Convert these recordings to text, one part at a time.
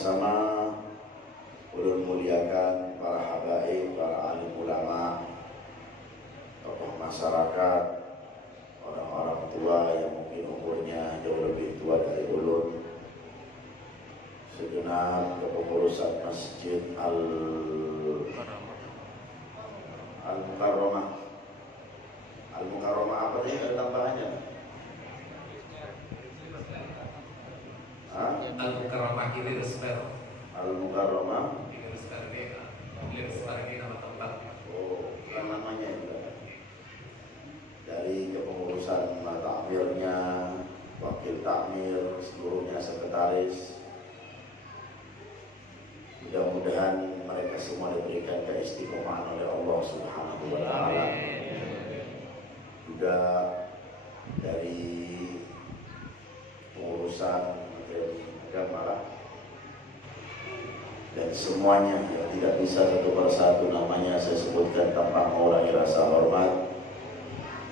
sama-sama ulun muliakan para habaib, para alim ulama, tokoh masyarakat, orang-orang tua yang mungkin umurnya jauh lebih tua dari ulun, segenap kepengurusan Masjid Al-Mukarramah. Al-Mukarramah apa tadi ada tambahannya? Al-Mukarramah Kilir Sper. Al-Mukarramah Kilir Sper ini nama tempat. Oh, bukan namanya itu. Dari kepengurusan takmirnya, wakil takmir, seluruhnya sekretaris. Mudah-mudahan mereka semua diberikan keistiqomahan oleh Allah Subhanahu wa taala. Juga dari pengurusan agama dan semuanya yang tidak bisa satu persatu namanya saya sebutkan tanpa mengurangi rasa hormat.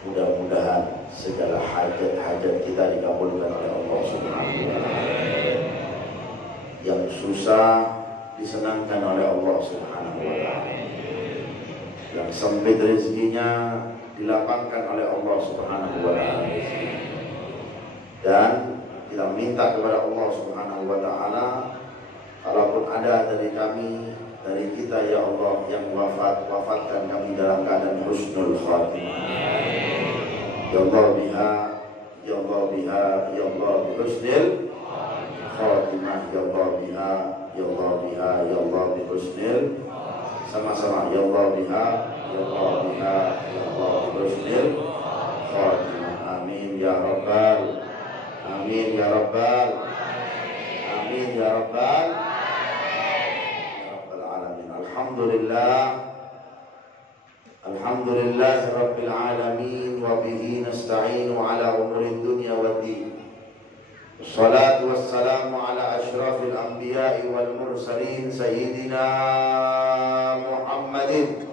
Mudah-mudahan segala hajat-hajat kita dikabulkan oleh Allah Subhanahu wa taala. Yang susah disenangkan oleh Allah Subhanahu wa taala. Yang sempit rezekinya dilapangkan oleh Allah Subhanahu wa taala. Dan kita minta kepada Allah Subhanahu wa taala, kalaupun ada dari kami, dari kita ya Allah yang wafatkan kami dalam keadaan husnul khatimah. Ya Allah biha, ya Allah biha, ya Allah bi husnil khatimah, ya Allah biha, ya Allah biha, ya Allah bi husnil, sama-sama ya Allah biha, ya Allah biha, ya Allah bi husnil khatimah. Amin ya rabbal amin ya rabbal amin ya rabbal alamin. Alhamdulillah rabbil alamin wa bihi nasta'inu ala umuri dunya waddin. Wassalatu wassalamu ala asyrafil anbiya'i wal mursalin sayyidina Muhammadin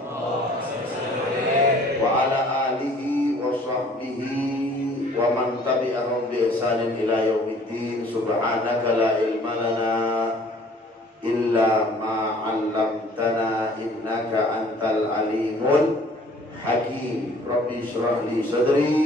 wa ala alihi wa sahbihi wa man tabi'ahum bi ihsanin ila yaumiddin. Subhanaka la ilma lana illa ma 'allamtana innaka antal alimul hakim. Rabbi shrah li sadri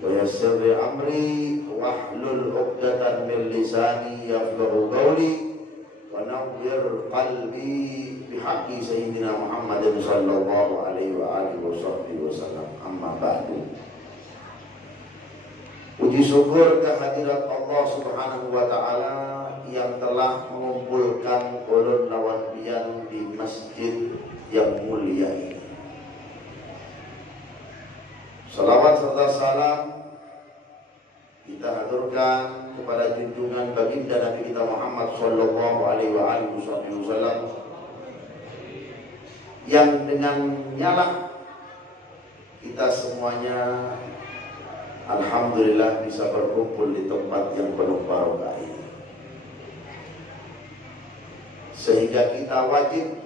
wa yassir li amri wahlul 'uqdatan min lisani yafqahu qawli wa nawwir qalbi bihaqqi sayyidina Muhammadin sallallahu alaihi wa alihi wasallam. Amma ba'du. Puji syukur kehadirat Allah Subhanahu wa taala yang telah mengumpulkan ulun lawan pian di masjid yang mulia ini. Salawat serta salam kita haturkan kepada junjungan baginda Nabi kita Muhammad sallallahu alaihi wasallam yang dengannya lah kita semuanya alhamdulillah bisa berkumpul di tempat yang penuh barokah ini. Sehingga kita wajib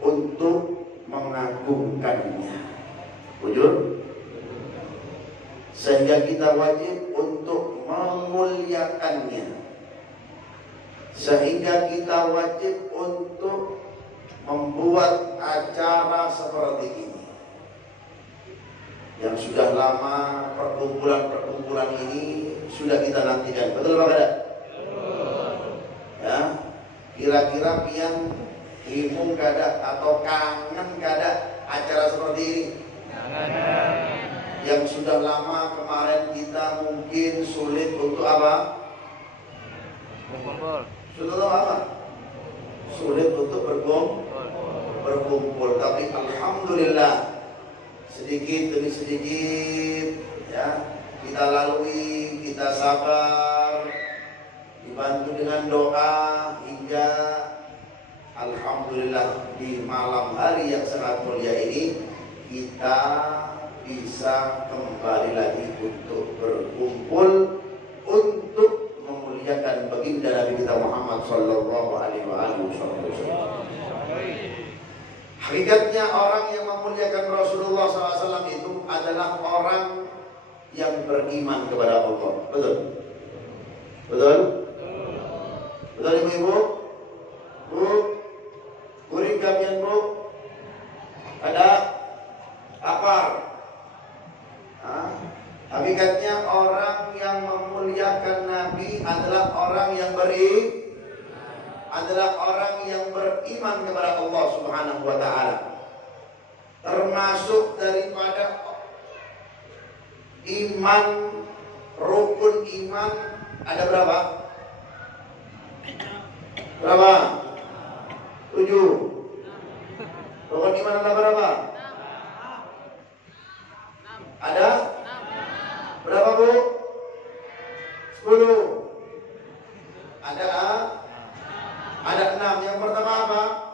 untuk mengagungkannya. Jujur? Sehingga kita wajib untuk memuliakannya. Sehingga kita wajib untuk membuat acara seperti ini. Yang sudah lama perkumpulan-perkumpulan ini sudah kita nantikan. Betul Pak Kada? Ya, kira-kira pian himung kada atau kangen kada acara seperti ini? Yang sudah lama kemarin kita mungkin sulit untuk apa? Sulit untuk apa? Sulit untuk berkumpul. Tapi alhamdulillah sedikit demi sedikit ya kita lalui, kita sabar, dibantu dengan doa hingga alhamdulillah di malam hari yang sangat mulia ini kita bisa kembali lagi untuk berkumpul untuk memuliakan baginda Nabi kita Muhammad sallallahu alaihi wasallam. Hakikatnya orang yang memuliakan Rasulullah SAW itu adalah orang yang beriman kepada Allah. Betul? Betul? Betul ibu-ibu? Bu, kuring kalian bu? Ada lapar. Hakikatnya orang yang memuliakan Nabi adalah orang yang beriman kepada Allah Subhanahu wa taala. Termasuk daripada iman, rukun iman ada berapa? Berapa? 7. Rukun iman ada berapa? Ada? Berapa bu? 10. Ada 6. Yang pertama apa?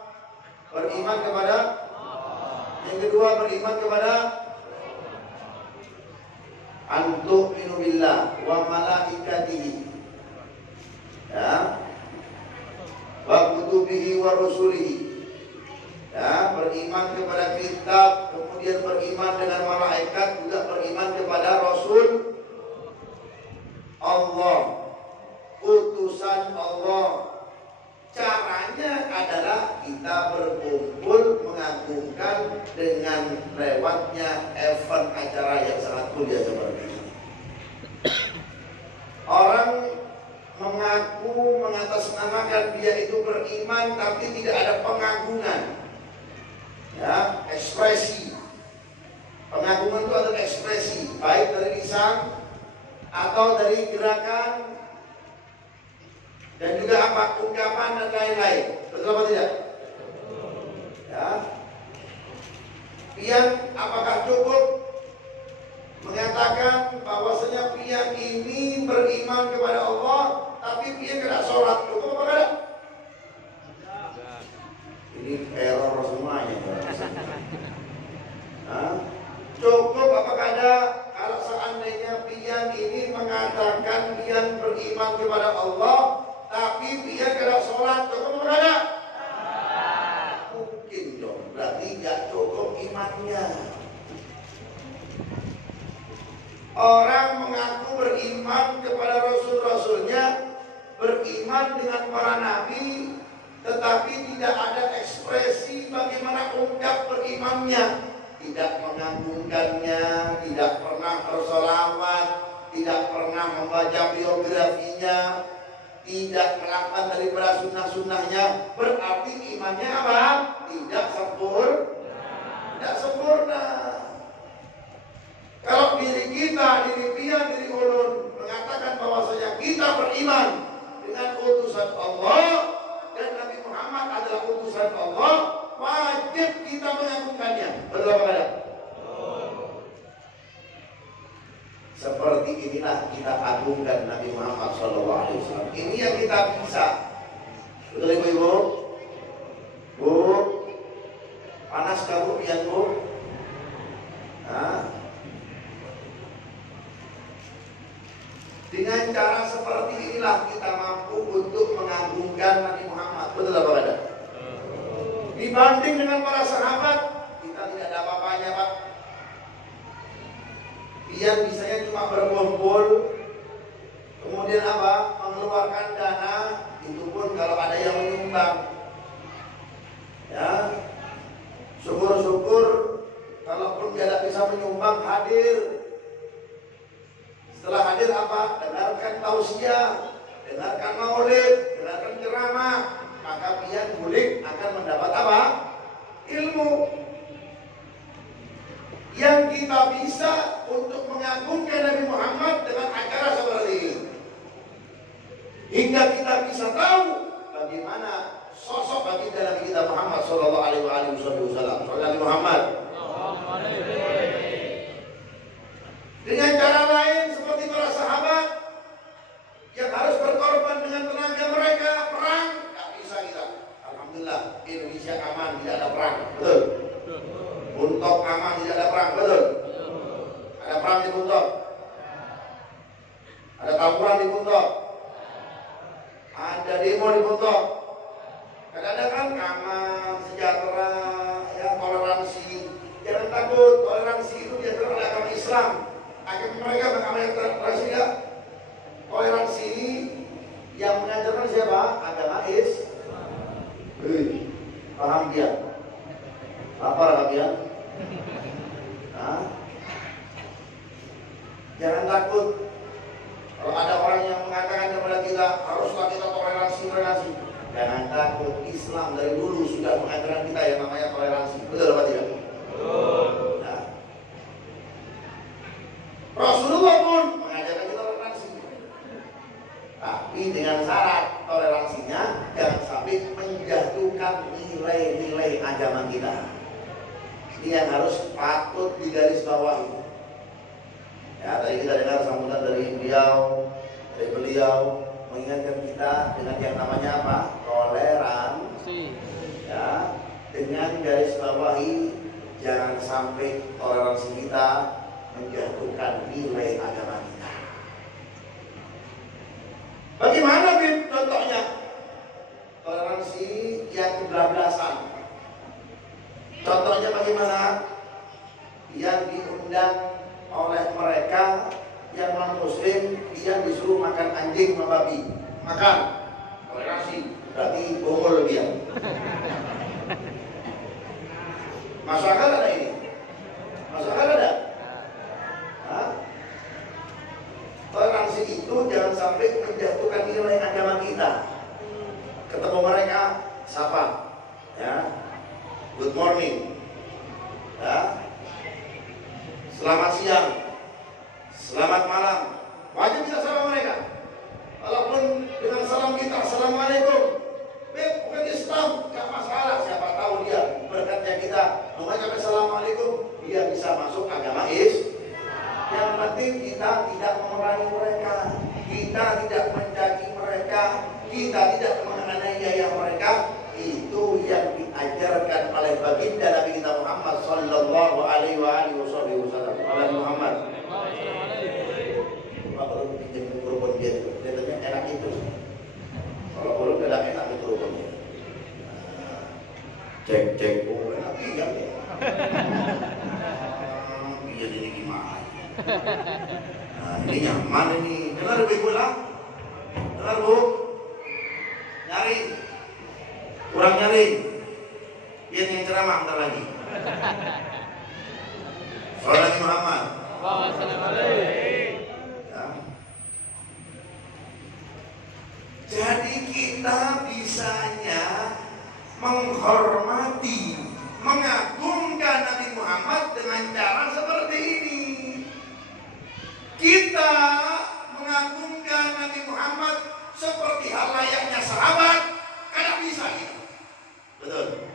Beriman kepada. Yang kedua beriman kepada antu'minu billah wa malaikatihi, ya, wa kutubihi wa rusulihi, ya, beriman kepada kitab, kemudian beriman dengan malaikat, juga beriman kepada Rasul Allah, utusan Allah. Caranya adalah kita berkumpul mengagungkan dengan lewatnya event acara yang sangat mulia seperti ini. Orang mengaku mengatasnamakan dia itu beriman, tapi tidak ada pengagungan, ya, ekspresi. Pengagungan itu adalah ekspresi, baik dari lisan atau dari gerakan, dan juga apa, ungkapan dan lain-lain. Betul apa tidak? Ya. Pian, apakah cukup mengatakan bahwasanya pian ini beriman kepada Allah, tapi pian tidak sholat? Cukup apa tidak? Ini error semuanya. Cukup apakah ada? Kalau seandainya pian ini mengatakan pian beriman kepada Allah, tapi dia tidak sholat, cukup apa ada? Mungkin dong, berarti tidak cukup imannya. Orang mengaku beriman kepada Rasul-Rasulnya, beriman dengan para nabi, tetapi tidak ada ekspresi bagaimana ungkap berimannya. Tidak mengagungkannya, tidak pernah bersolawat, tidak pernah membaca biografinya, tidak melakukan daripada sunnah-sunnahnya, berarti imannya apa? Tidak sempurna. Kalau diri kita, diri pian, diri ulun mengatakan bahwasanya kita beriman dengan utusan Allah dan Nabi Muhammad adalah utusan Allah, wajib kita mengagungkannya. Betul apa tidak? Seperti inilah kita agungkan Nabi Muhammad SAW. Ini yang kita bisa. Betul ibu-ibu? Bu, panas kamu pian bu? Dengan cara seperti inilah kita mampu untuk mengagungkan Nabi Muhammad. Betul apa tidak? Dibanding dengan para sahabat, kita tidak ada apa-apanya pak. Dia bisanya cuma berkumpul, kemudian apa? Mengeluarkan dana, itu pun kalau ada yang menyumbang. Ya, syukur-syukur, kalaupun tidak bisa menyumbang, hadir. Setelah hadir apa? Dengarkan tausiah, dengarkan maulid, dengarkan ceramah, maka pian bulik akan mendapat apa? Ilmu. Yang kita bisa untuk mengagungkan Nabi Muhammad dengan acara seperti ini, hingga kita bisa tahu bagaimana sosok bagi Nabi kita Muhammad Sallallahu Alaihi Wasallam. Nabi Muhammad. Dengan cara lain seperti para sahabat yang harus berkorban dengan tenaga mereka, perang nggak bisa kita. Alhamdulillah Indonesia aman, tidak ada perang. Betul. Buntok aman, tidak ada perang, betul? Ada perang di Buntok? Ada tawuran di Buntok? Ada demo di Buntok? Kadang-kadang kan aman, sejahtera, ya, toleransi. Jangan takut, toleransi itu diatur oleh agama Islam. Agama mereka mengamalkan toleransi ya. Toleransi yang mengajarkan siapa? Agama Jangan takut. Kalau ada orang yang mengatakan kepada kita haruslah kita toleransi. Jangan takut. Islam dari dulu sudah mengajarkan kita yang namanya toleransi. Betul apa tidak? Betul. Nah, Rasulullah pun mengajarkan kita toleransi. Tapi dengan syarat toleransinya jangan sampai menjatuhkan nilai-nilai agama kita. Ini yang harus patut digarisbawahi. Ya, tadi kita dengar sambutan dari beliau mengingatkan kita dengan yang namanya apa? Toleransi. Ya, dengan garis bawahi jangan sampai toleransi kita menjatuhkan nilai agama kita. Bagaimana contohnya? Toleransi yang kebablasan. Contohnya bagaimana? Yang diundang oleh mereka yang non muslim, dia disuruh makan anjing sama babi. Makan. Toleransi. Berarti bohong dia. Masuk akal ada ini? Masuk akal ada? Hah? Toleransi itu jangan sampai menjatuhkan nilai agama kita. Ketemu mereka, sapa, ya, good morning, ya, selamat siang, selamat malam. Wajib kita sama mereka. Walaupun dengan salam kita, assalamualaikum, bukan Islam, gak masalah. Siapa tahu dia berkatnya kita mengucapkan assalamualaikum, dia bisa masuk agama Islam. Yang penting kita tidak memerangi mereka, kita tidak mencaci mereka, kita tidak menganiaya mereka. Itu yang diajarkan oleh baginda Nabi kita Muhammad sallallahu alaihi wasallam. Muhammad. Kalau pinjam kerupuk dia itu, katanya enak itu. Kalau belum enak itu kerupuknya. Cek, oh enak iya ya. Iya ini gimana? Nah, ini nyaman ini. Dengar Bu Ibu lah. Dengar Bu. Nyari. Kurang nyari. Biar yang ceramah bentar lagi. Salam Muhammad. Ya. Jadi kita bisanya menghormati, mengagungkan Nabi Muhammad dengan cara seperti ini. Kita mengagungkan Nabi Muhammad seperti hal layaknya sahabat, kada bisa kita. Betul?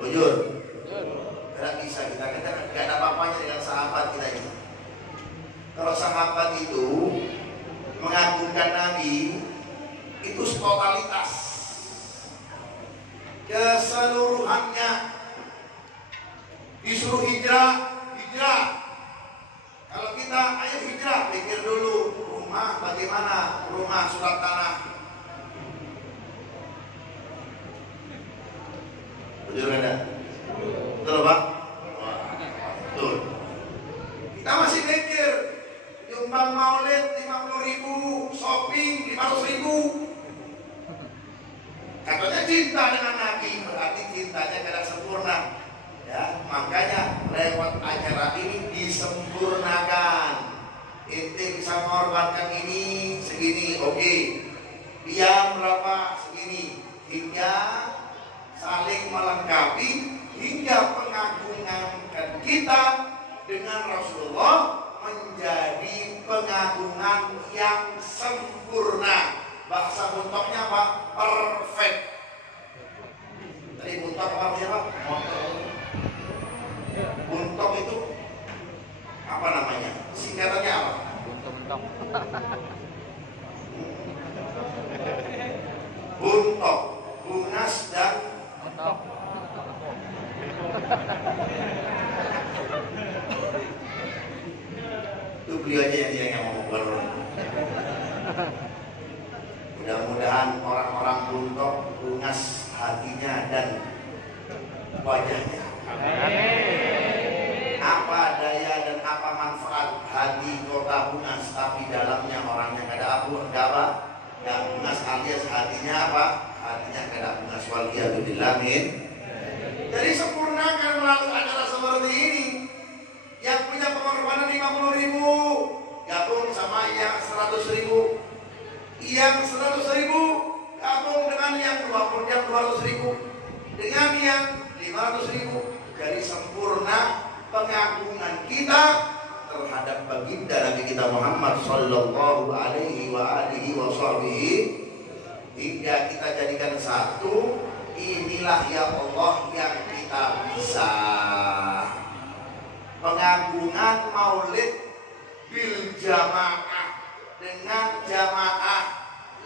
Jujur? Kada bisa kita, kita tidak ada apa-apanya dengan sahabat kita ini. Kalau sahabat itu mengagungkan Nabi, itu totalitas, keseluruhannya. Disuruh hijrah. Kalau kita ayo hijrah, pikir dulu rumah bagaimana, rumah surat tanah. Betul kan? Betul Pak? Betul. Kita masih mikir nyumbang maulid 50.000, shopping 500.000. Katanya cinta dengan Nabi, berarti cintanya tidak sempurna. Ya, makanya lewat acara ini disempurnakan. Inti bisa mengorbankan ini segini, oke. Dia berapa segini, hingga saling melengkapi, hingga pengagungan kita dengan Rasulullah menjadi pengagungan yang sempurna. Bahasa buntoknya apa? Perfect. Tadi buntok apa Pak? Buntok itu apa namanya? Singkatannya apa? Buntok. Buntok, Bunas dan buntok. Itu beliau aja yang ngomong baru. Mudah-mudahan orang-orang buntok lunas hatinya dan wajahnya. Apa daya dan apa manfaat hati kota lunas tapi dalamnya orangnya kada apa? Gak lunas alias hatinya apa? Hatinya kada lunas. Waliyadzubillah min. Jadi sempurnakan melalui acara seperti ini. Yang punya pengorbanan 50.000, baginda Nabi kita Muhammad sallallahu alaihi wa alihi wa sahbihi, hingga kita jadikan satu. Inilah ya Allah yang kita bisa. Pengagungan maulid bil jamaah, dengan jamaah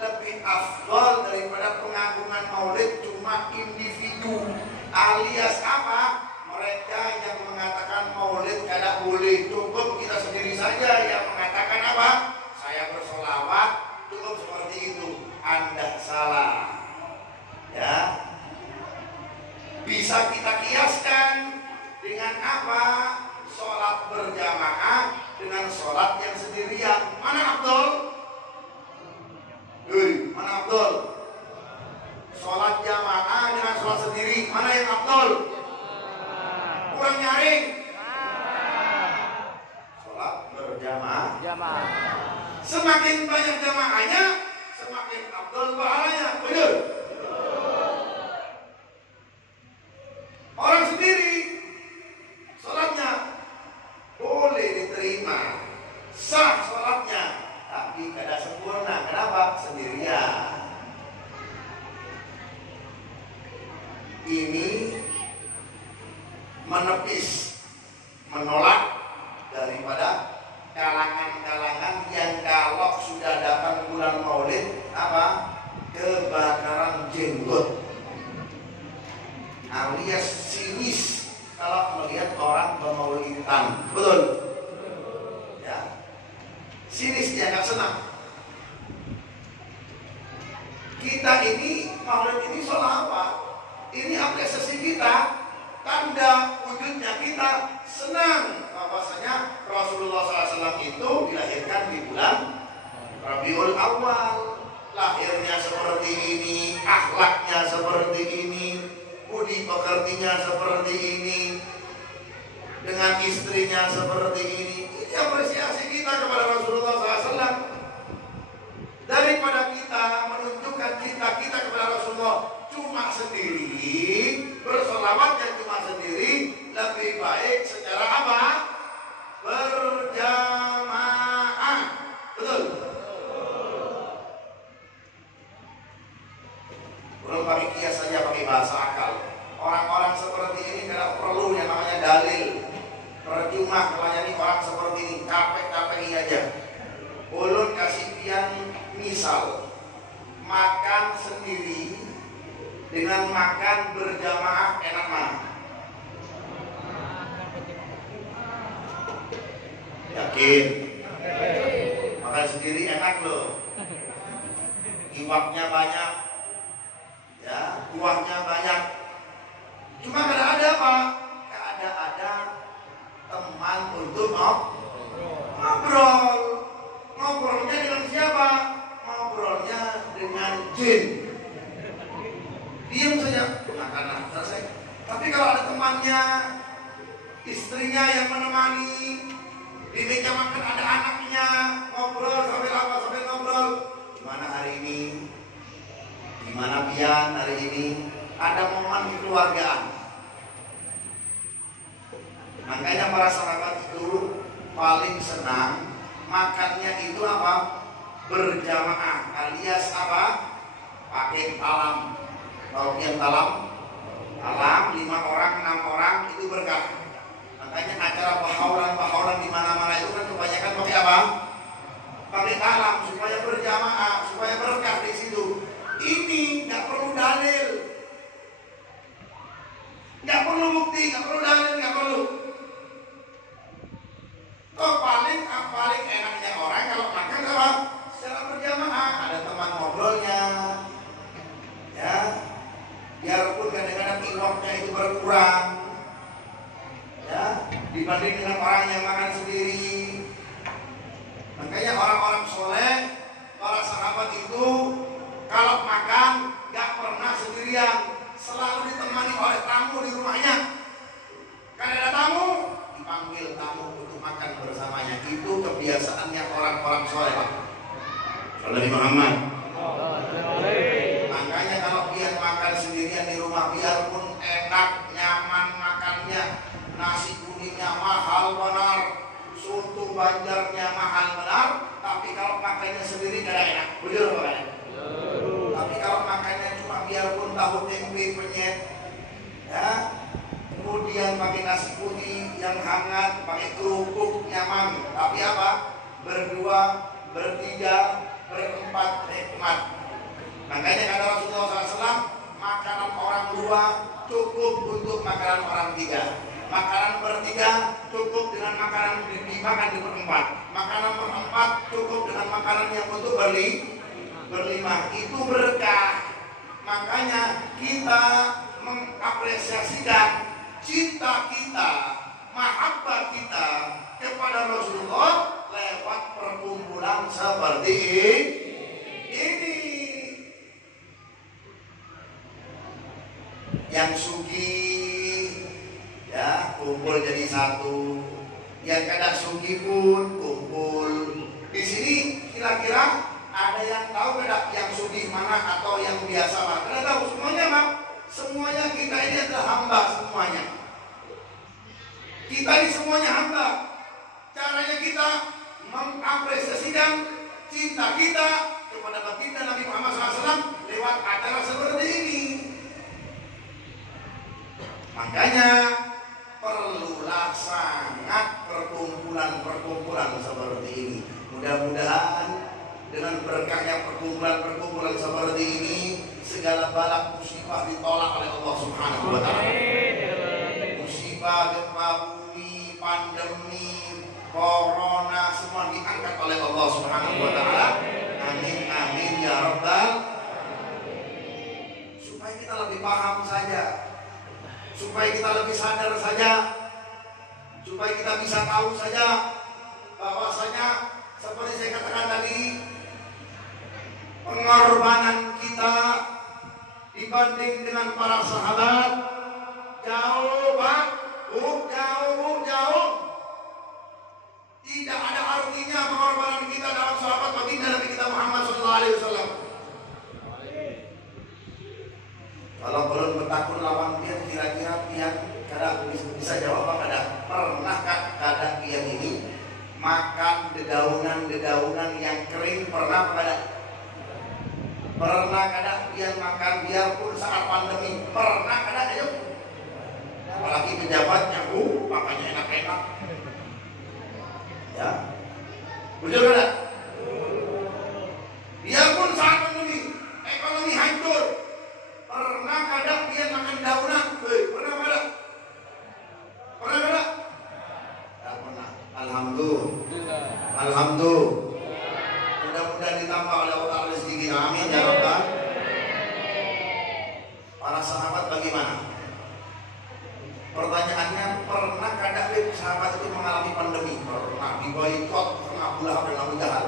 lebih afdol daripada pengagungan maulid cuma individu. Alias apa? Mereka yang mengatakan maulid kada boleh, cukup kita sendiri saja yang mengatakan apa? Saya bersolawat, cukup seperti itu. Anda salah. Ya, bisa kita kiaskan dengan apa? Sholat berjamaah dengan sholat yang sendirian. Mana afdol? Mana afdol? Sholat jamaah dengan sholat sendiri, mana yang afdol? Kurang nyaring. Sholat berjamaah. Semakin banyak jamaahnya, semakin afdol pahalanya. Betul? Orang sendiri sholatnya boleh diterima, sah sholatnya, tapi kada sempurna. Kenapa? Sendirian. Ini menepis, menolak daripada kalangan-kalangan yang kalau sudah datang bulan maulid apa? Kebakaran jenggot, alias sinis kalau melihat orang bermaulidan. Betul? Ya, sinis, dia nggak senang. Kita ini maulid ini soal apa? Ini apresiasi kita, tanda wujudnya kita senang bahwasanya Rasulullah SAW itu dilahirkan di bulan Rabiul Awal. Lahirnya seperti ini, akhlaknya seperti ini, budi pekertinya seperti ini, dengan istrinya seperti ini. Ini apresiasi kita kepada Rasulullah SAW. Daripada kita menunjukkan cinta kita kepada Rasulullah cuma sendiri, bersolawatnya cuma sendiri, lebih baik secara apa? Berjamaah. Betul? Belum pakai kias saja, pakai bahasa akal. Orang-orang seperti ini tidak perlu yang namanya dalil. Percuma melayani orang seperti ini, capek-capek aja. Ulun kasih pian misal, makan sendiri dengan makan berjamaah enak mana? Yakin? Makan sendiri enak loh. Iwaknya banyak, ya, buahnya banyak. Cuma kada ada apa? Kada ada teman untuk ngobrol. Ngobrolnya dengan siapa? Ngobrolnya dengan jin. Diam saja, makan selesai. Tapi kalau ada temannya, istrinya yang menemani, di meja makan ada anaknya, ngobrol sambil apa? Sambil ngobrol. Gimana hari ini? Gimana pian hari ini? Ada momen kekeluargaan. Makanya para sahabat itu paling senang makannya itu apa? Berjamaah, alias apa? Pakai talam. Kalau yang talam 5 orang, 6 orang itu berkah. Makanya acara bahauran di mana-mana itu kan kebanyakan pakai apa? Pakai talam supaya berjamaah, supaya berkah di situ. Ini nggak perlu dalil, nggak perlu bukti, nggak perlu dalil, nggak perlu. Paling enaknya orang kalau makan apa? Secara berjamaah, ada teman ngobrolnya, ya. Biarpun kadang-kadang iwaknya itu berkurang, ya, dibanding dengan orang yang makan sendiri. Makanya orang-orang soleh, para sahabat itu kalau makan nggak pernah sendirian, selalu ditemani oleh tamu di rumahnya. Kalau ada tamu, dipanggil tamu untuk makan bersamanya. Itu kebiasaannya orang-orang soleh. Nabi Muhammad. Makanya kalau dia makan sendirian di rumah, biarpun enak, nyaman makannya, nasi kuningnya mahal benar, soto banjarnya mahal benar, tapi kalau makainya sendiri kadang enak. Bujur apa kan? Tapi kalau makainya cuma biarpun tahu tempe penyet, ya, kemudian pakai nasi putih yang hangat, pakai kerupuk nyaman, tapi apa? Berdua, bertiga, berempat nikmat. Makanya kata Rasulullah SAW, makanan orang dua cukup untuk makanan orang tiga. Makanan bertiga cukup dengan makanan dimakan di berempat. Makanan berempat cukup dengan makanan yang untuk berlima. Itu berkah. Makanya kita mengapresiasikan cinta kita, mahabbah kita kepada Rasulullah lewat perkumpulan seperti ini. Yang sugih, ya, kumpul jadi satu. Yang kadang sugih pun kumpul. Di sini kira-kira ada yang tahu tidak yang sugih mana atau yang biasa mana? Karena tahu semuanya, Bang. Semuanya kita ini adalah hamba semuanya. Kita ini semuanya hamba. Caranya kita mengapresiasikan cinta kita kepada baginda Nabi Muhammad SAW lewat acara seperti ini. Makanya perlulah sangat perkumpulan seperti ini. Mudah-mudahan dengan berkahnya perkumpulan seperti ini, segala balak musibah ditolak oleh Allah Subhanahu wa Ta'ala. Musibah, gempa bumi, pandemi, corona, semua diangkat oleh Allah Subhanahu wa Ta'ala. Amin, amin ya Rabbal. Supaya kita lebih paham saja, supaya kita lebih sadar saja, supaya kita bisa tahu saja bahwasanya seperti saya katakan tadi, pengorbanan kita dibanding dengan para sahabat jauh, Bang, jauh. Tidak ada artinya pengorbanan kita dalam sahabat baginda Nabi kita Muhammad SAW. Kalau belum bertakun lawan pian, kira-kira pian kada bisa jawab apa kada? Pernahkah kada pian ini makan dedaunan yang kering? Pernah kada? Pernah kada pian makan biarpun saat pandemi? Pernah kada? Ayo. Apalagi pejabatnya, makanya enak-enak. Ya, betul kada? Biarpun saat pandemi, ekonomi hancur. Pernah kadang dia makan daunan? Pernah kada? Pernah kada? Tak pernah. Alhamdulillah. Mudah-mudahan ditambah oleh Allah rezeki kita. Amin ya Rabbal. Para sahabat bagaimana? Pertanyaannya, pernah kada sahabat itu mengalami pandemi? Pernah diboikot sama Abu Lahab dan Abu Jahal.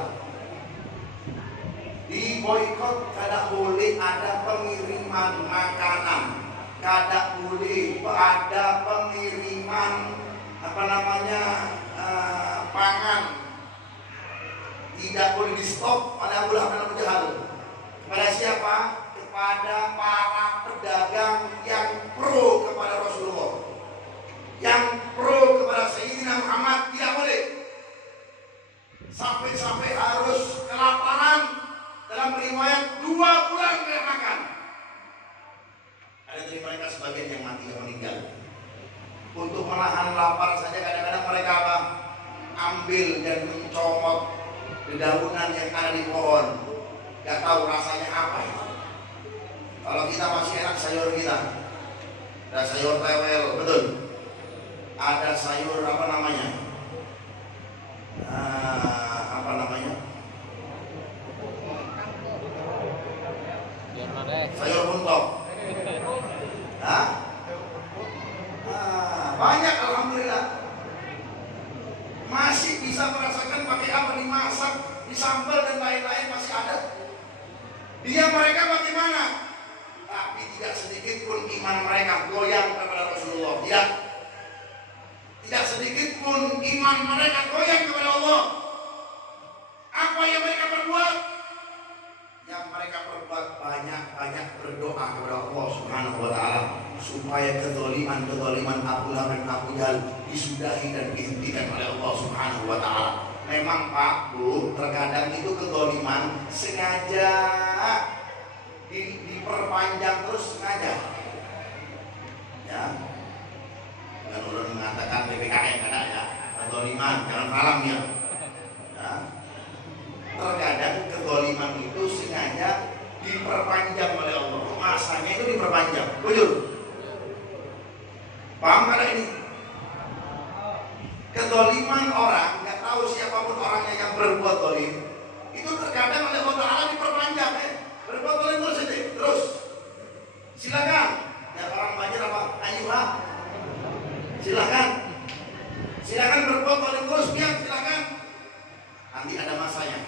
Di boikot kada boleh ada pengiriman makanan, kada boleh ada pengiriman pangan, tidak boleh di stop pada Abu Lahab dan Abu Jahal. Kepada siapa? Kepada para pedagang yang pro kepada Rasulullah, yang pro kepada Sayyidina Muhammad, tidak boleh. Sampai-sampai harus kelaparan. Dalam riwayat 2 bulan tidak makan. Ada dari mereka sebagian yang mati, yang meninggal. Untuk menahan lapar saja kadang-kadang mereka apa? Ambil dan mencomot dedaunan yang ada di pohon. Gak tahu rasanya apa itu. Kalau kita masih enak sayur kita. Ada sayur tewel, betul. Ada sayur apa namanya? Sayur buntok. Banyak alhamdulillah. Masih bisa merasakan pakai apa dimasak, disambal dan lain-lain masih ada. Dia mereka bagaimana? Tapi tidak sedikit pun iman mereka goyang kepada Rasulullah. Tidak sedikit pun iman mereka goyang kepada Allah. Apa yang mereka perbuat? Yang mereka perbuat banyak berdoa kepada Allah Subhanahu wa Ta'ala supaya kezaliman Abu Lahab dan Abu Jahal disudahi dan dihentikan oleh Allah Subhanahu wa Ta'ala. memang Pak Bu, terkadang itu kezaliman sengaja diperpanjang terus sengaja. Ya, dengan orang mengatakan PPKM ada ya, kezaliman jangan haram ya. Ya. Terkadang kezaliman itu sengaja diperpanjang oleh Allah, masanya itu diperpanjang. Betul? Paham kada ini? Kezaliman orang, nggak tahu siapapun orangnya yang berbuat zalim, itu terkadang oleh Allah Taala diperpanjang. Berbuat zalim terus, silakan. Ya orang banyak apa? Ayuha, silakan berbuat zalim terus, biar silakan. Nanti ada masanya.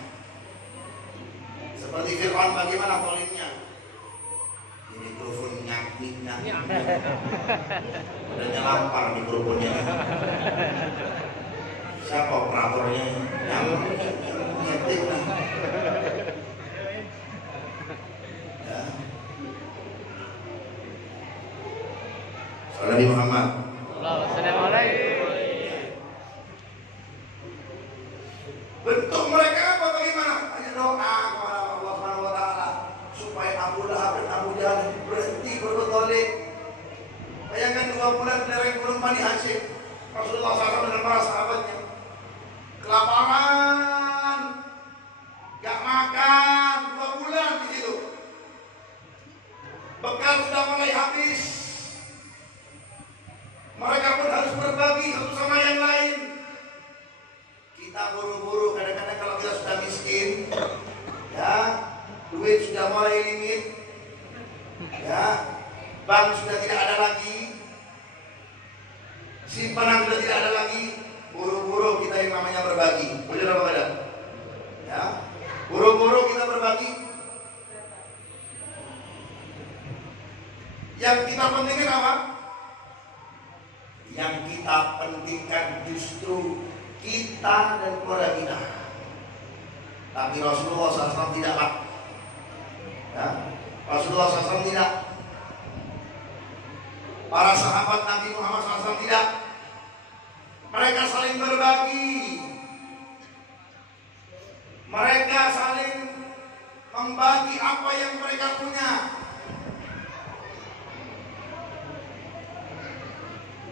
Seperti Fir'aun bagaimana zalimnya? Ini mikrofon nyakitnya, udah nyelampar mikrofonnya. Siapa operatornya? Yang nyetik lah. Ya. Salam Nabi Muhammad. Bentuk mereka apa bagaimana? Hanya doa kepada Allah Subhanahu wa taala supaya Abu Lahab dan Abu Jahal berhenti berbuat zalim. Bayangkan 2 bulan lereng gunung Bani Hashim, Rasulullah SAW dengan para sahabatnya kelaparan, gak makan 2 bulan di situ. Bekal sudah mulai habis. Mereka pun harus berbagi satu sama yang lain. Kita buru-buru kadang-kadang kalau kita sudah miskin, ya, duit sudah mulai limit, ya, bank sudah tidak ada lagi, simpanan sudah tidak ada lagi, buru-buru kita yang namanya berbagi. Betul apa tidak? Ya, buru-buru kita berbagi. Yang kita pentingkan apa? Yang kita pentingkan justru kita dan keluarga kita. Tapi Rasulullah SAW tidak, Pak. Ya, Rasulullah SAW tidak. Para sahabat Nabi Muhammad SAW tidak. Mereka saling berbagi. Mereka saling membagi apa yang mereka punya.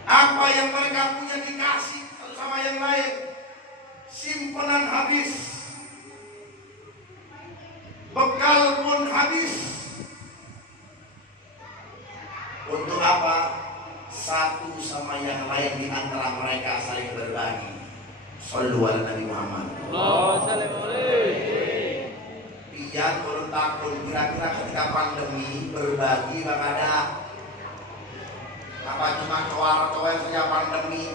Apa yang mereka punya dikasih satu sama yang lain. Simpanan habis, bekal pun habis. Untuk apa? Satu sama yang lain di antara mereka saling berbagi. Shallu ala Nabi Muhammad. Pian urut takun kira-kira ketika pandemi berbagi bak ada. Apa cuma kewar-kewar saja pandemi.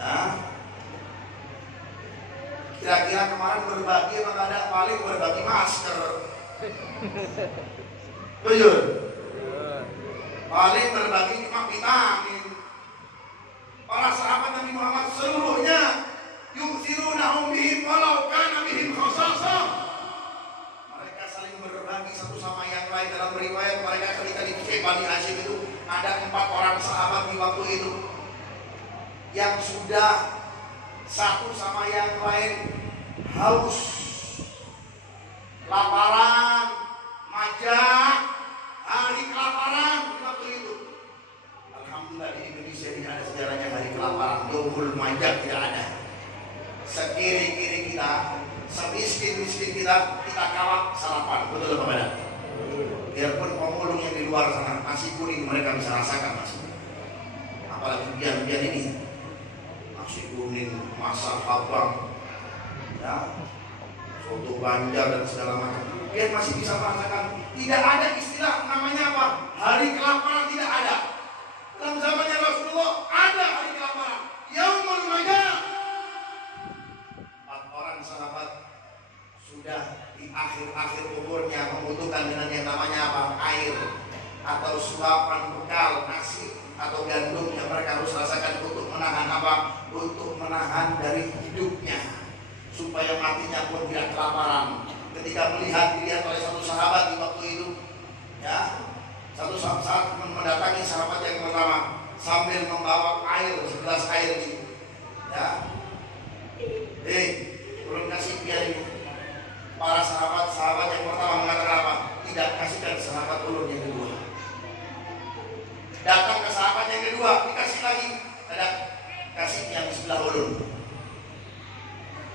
Nah, kira-kira kemarin berbagi emang ada paling berbagi masker. Betul. Paling berbagi cuma vitamin. Para sahabat Nabi Muhammad seluruhnya yu'thirunahum bihim walau kana bihim khasasah. Mereka saling berbagi satu sama yang lain. Dalam riwayat mereka ketika di Bani Hashim itu ada 4 orang sahabat di waktu itu yang sudah satu sama yang lain haus, laparan, majak, hari kelaparan di waktu itu. Alhamdulillah di Indonesia tidak ada sejarahnya hari kelaparan, double majak tidak ada. Sekiri-kiri kita, semiskin-miskin kita kawat sarapan, betul apa tidak? Biarpun pemulung yang di luar sana nasi kuning mereka bisa rasakan masih. Apalagi hujan-hujan ini, nasi kuning, masak abang, ya, soto Banjar dan segala macam. Dia masih bisa merasakan. Tidak ada istilah namanya apa? Hari kelaparan tidak ada. Dalam zamannya Rasulullah ada hari kelaparan. Yaumul Majah. 4 orang sahabat sudah di akhir-akhir umurnya membutuhkan dengan yang namanya apa? Air atau suapan bekal nasi atau gandum yang mereka harus rasakan untuk menahan apa? Untuk menahan dari hidupnya supaya matinya pun tidak kelaparan. Ketika dilihat oleh satu sahabat di waktu itu, ya, satu saat mendatangi sahabat yang pertama sambil membawa air, segelas air ini, ya,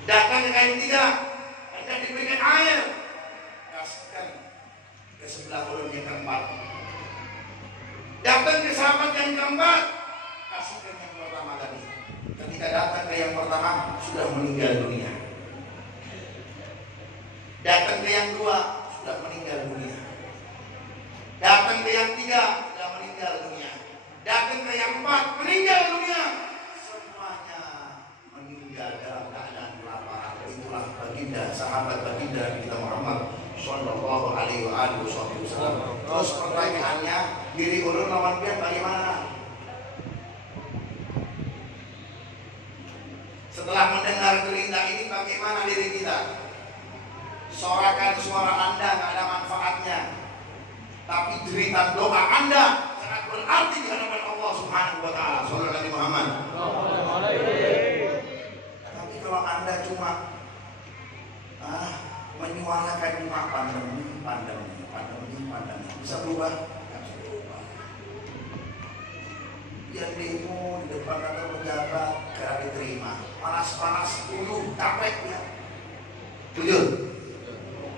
Datang ke yang ketiga, ajak diberikan air, kasihkan ke sebelah ulun yang keempat. Datang ke sahabat yang keempat, kasihkan yang pertama tadi. Ketika datang ke yang pertama, sudah meninggal dunia. Datang ke yang dua, sudah meninggal dunia. Datang ke yang tiga, sudah meninggal dunia. Datang ke yang empat, meninggal dunia. Semuanya meninggal dalam keadaan kelaparan. Itulah baginda, sahabat baginda kita Muhammad Sallallahu Alaihi Wasallam. Terus pertanyaannya, diri ulun lawan pian bagaimana? Setelah mendengar cerita ini, bagaimana diri kita? Sorakan suara Anda gak ada manfaatnya, tapi cerita doa Anda sangat berarti di hadapan Allah Subhanahu wa Ta'ala. Sallallahu Alaihi Muhammad. Tapi kalau Anda cuma menyuarakan cuma pandemi, bisa berubah? Kan bisa berubah. Dia demo di depan kantor pejabat, gak diterima. Panas-panas, capek ya. Jujur.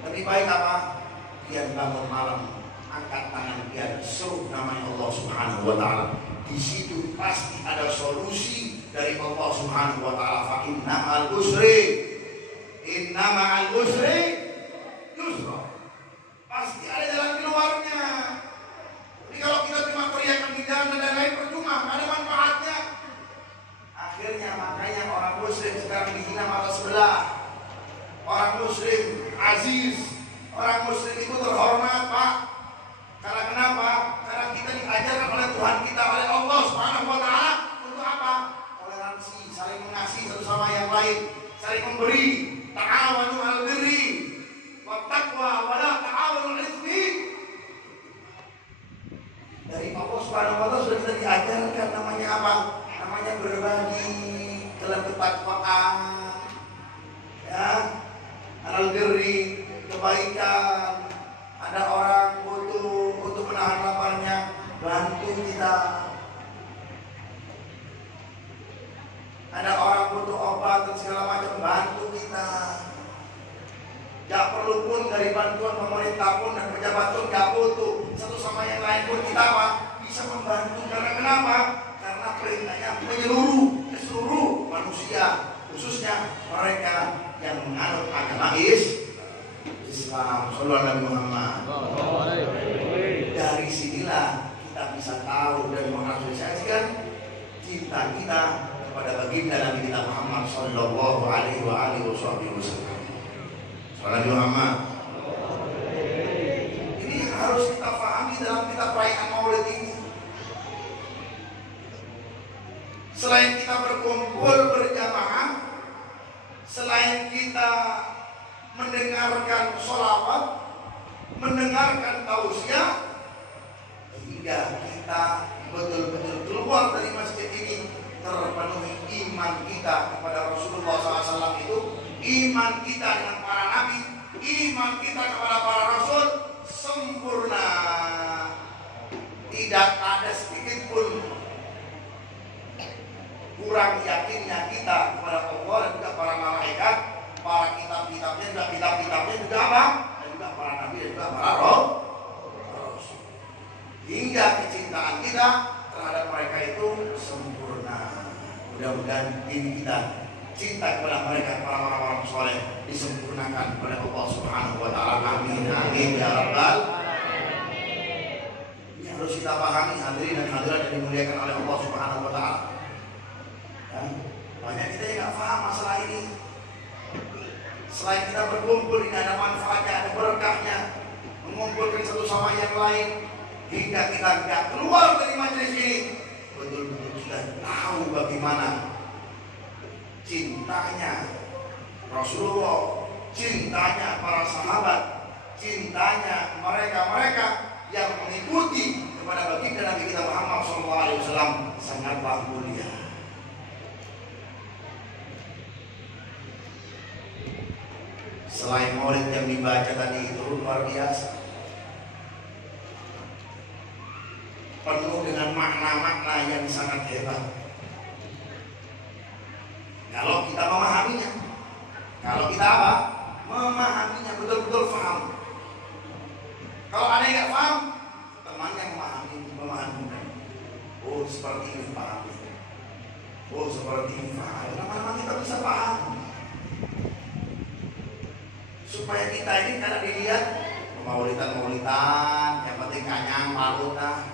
Lebih baik apa? Dia bangun malam, angkat tangan dia, seru namanya Allah Subhanahu wa Ta'ala. Di situ pasti ada solusi dari Allah Subhanahu wa Ta'ala. Fa inna ma'al usri yusra. Pasti ada jalan keluarnya. Jadi kalau kita cuma teriakan di jalan dan lain percuma, nggak ada manfaatnya. Akhirnya makanya orang muslim sekarang dihina mata sebelah. Orang muslim aziz, orang muslim itu terhormat, Pak. Karena kenapa? Karena kita diajarkan oleh Tuhan kita, oleh Allah Subhanahu wa Ta'ala untuk apa? Toleransi, saling mengasihi satu sama yang lain, saling memberi. Ta'awanu 'alal birri wat taqwa wa la ta'awanu 'alal itsmi. Dari Allah Subhanahu wa Ta'ala sudah kita diajarkan namanya apa? Namanya berbagi, ketakwaan, ya. Alal birri, kebaikan. Ada orang butuh untuk menahan laparnya, bantu kita. Ada orang butuh obat dan segala macam, bantu kita. Gak perlu pun dari bantuan pemerintah pun dan pejabat pun gak butuh. Satu sama yang lain pun kita apa? Bisa membantu. Karena kenapa? Karena perintahnya menyeluruh ke seluruh manusia, khususnya mereka yang menganut agama Islam. Sallallahu Alaihi Muhammad. Dari sinilah kita bisa tahu dan mengapresiasikan cinta kita kepada baginda Nabi kita Muhammad Sallallahu Alaihi Wasallam. Sallallahu Muhammad. Ini harus kita pahami dalam kita perayaan Maulid ini. Selain kita berkumpul berjamaah, selain kita mendengarkan sholawat, mendengarkan tausiah, hingga kita betul-betul keluar dari masjid ini terpenuhi iman kita kepada Rasulullah SAW itu, iman kita dengan para nabi, iman kita kepada para rasul sempurna, tidak ada sedikit pun kurang yakinnya kita kepada Allah dan juga para malaikat, para kitab-kitabnya juga apa? Dan juga para nabi dan juga para rasul. Hingga kecintaan kita terhadap mereka itu sempurna. Mudah-mudahan diri kita cinta kepada mereka, para orang soleh, disempurnakan oleh Allah Subhanahu wa Ta'ala. Amin, amin ya rabbal alamin. Ini harus kita pahami, hadirin dan hadirat yang dimuliakan oleh Allah Subhanahu wa Ta'ala. Banyak kita yang nggak paham masalah ini. Selain kita berkumpul, ini ada manfaatnya, ada berkahnya, mengumpulkan satu sama yang lain, hingga kita nggak keluar dari majelis ini, betul-betul kita tahu bagaimana cintanya Rasulullah, cintanya para sahabat, cintanya mereka-mereka yang mengikuti kepada baginda Nabi kita Muhammad SAW sangatlah mulia. Selain maulid yang dibaca tadi itu luar biasa, penuh dengan makna-makna yang sangat hebat kalau kita memahaminya. supaya kita ini karena dilihat maulidan, yang penting kanyang malut lah.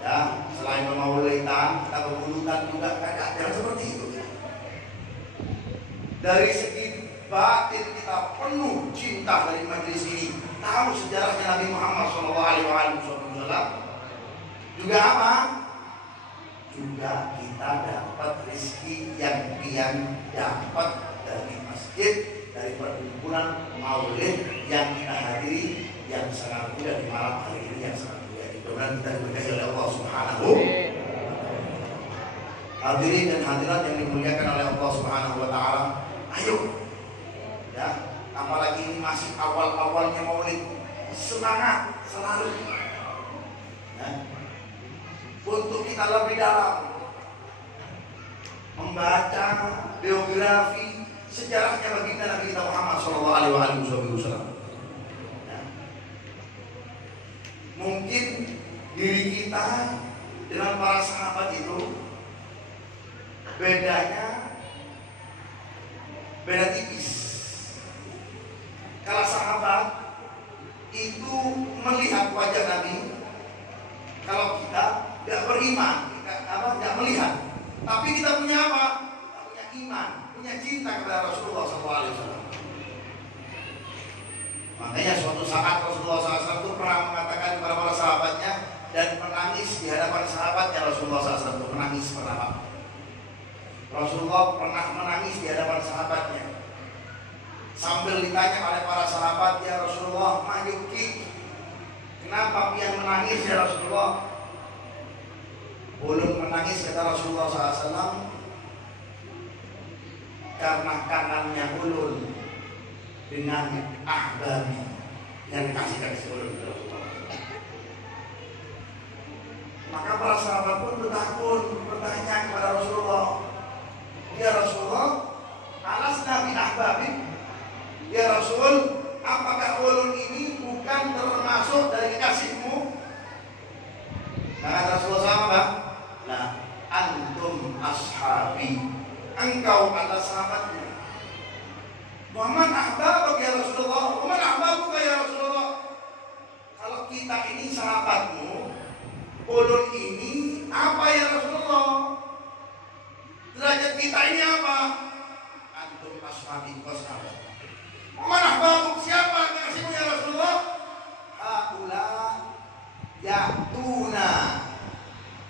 Ya, selain memaulidan, kita berbulutan juga kadang seperti itu. Dari segi batin kita penuh cinta dari majelis ini. Tahu sejarahnya Nabi Muhammad SAW. Juga apa? Juga kita dapat rezeki yang pian dapat dari masjid, dari perkumpulan maulid yang kita hadiri, yang sangat mulia di malam hari ini, yang sangat mulia. Mudah-mudahan kita diberkahi oleh Allah Subhanahu. Hadirin dan hadirat yang dimuliakan oleh Allah Subhanahu wa taala. Ayo. Ya, apalagi ini masih awal-awalnya maulid. Semangat selalu. Ya. Untuk kita lebih dalam membaca biografi sejarahnya baginda Nabi kita Muhammad SAW. Ya. Mungkin diri kita dengan para sahabat itu beda tipis. Kalau sahabat itu melihat wajah Nabi, kalau kita tidak beriman, tidak melihat. Tapi kita punya apa? Kita punya iman, punya cinta kepada Rasulullah SAW. Makanya suatu saat Rasulullah SAW itu pernah mengatakan kepada para sahabatnya dan menangis di hadapan sahabatnya. Rasulullah SAW itu menangis pernah. Rasulullah pernah menangis di hadapan sahabatnya. Sambil ditanya oleh para sahabat, ya Rasulullah, majuki, kenapa pian menangis ya Rasulullah? Ulun menangis kata Rasulullah SAW karena kangennya ulun dengan ahbabi yang kasih ulun. Maka para sahabat pun bertanya kepada Rasulullah, ya Rasulullah, alasna bi ahbabi? Ya Rasul, apakah ulun ini bukan termasuk dari kekasihmu? Nah, Rasulullah SAW, nah, antum ashabi, engkau adalah sahabatnya. Waman ahbabak ya Rasulullah, waman ahbabuka ya Rasulullah. Kalau kita ini sahabatmu, ulun ini apa ya Rasulullah? Derajat kita ini apa? Antum ashabi, kau sahabat. Mana babuk siapa kasihmu ya Rasulullah? Haula ya'tuna